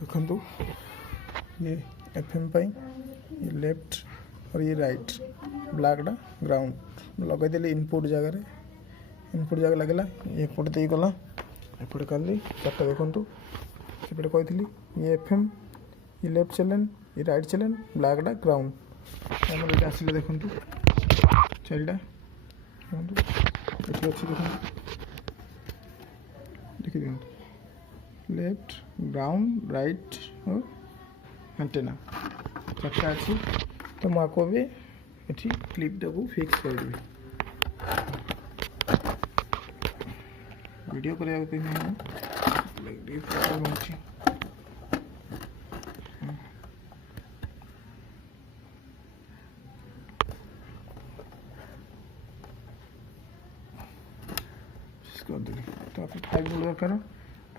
देखो ये FM पाई ये लेफ्ट और ये राइट ब्लैकटा ग्राउंड लगेदेली इनपुट जगह लगेगा ये पटे दे गला एपटे कली चार्टा देखु सेपटे कही ये FM ये लेफ्ट चैलेन ये राइट चैलेन ब्लैकटा ग्राउंड आम ये आसिले देखु चारिटा देखो अच्छी देखी दिखा लेफ्ट ग्राउंड राइट और एंटेना चार्टा अच्छी तो मुझे भी ये क्लिपटा को फिक्स कर वीडियो करने करदेली तो आप 5 वोल्ट दरकार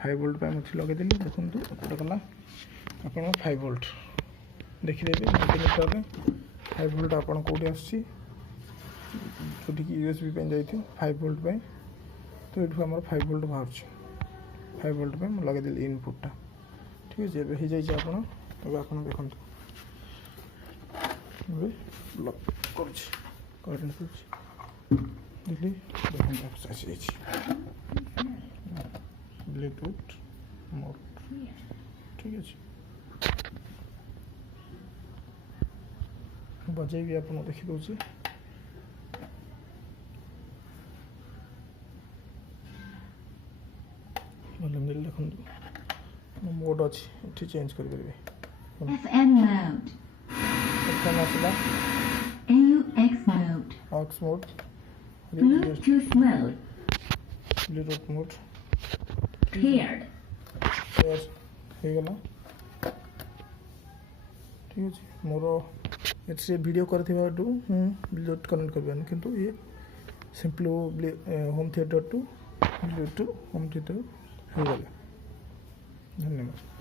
5 वोल्ट पर मुझे लगेदेली देखो एपटे गला आप 5 वोल्ट देखिदेवे मल्टीमीटर 5 वोल्ट आप कौटी आसूँ USB पे जाइए 5 वोल्ट पे तो ये आम 5 वोल्ट बाहर 5 वोल्ट पे मुझे लगेदेली इनपुटा ठीक है हो जाइए आप देखो ब्लॉक कर देखिए देखो ब्लूटूथ मोड ठीक है बजे भी आप देखी दूसरी देखो मोड अच्छी चेंज कर aux mode Bluetooth mode Bluetooth mode paired. होगला ठीक अच्छे मोर ए वीडियो करथिबाटू ब्लूटूथ कनेक्ट करबानी किंतु ये simple home theatre to Bluetooth home theatre होगला धन्यवाद।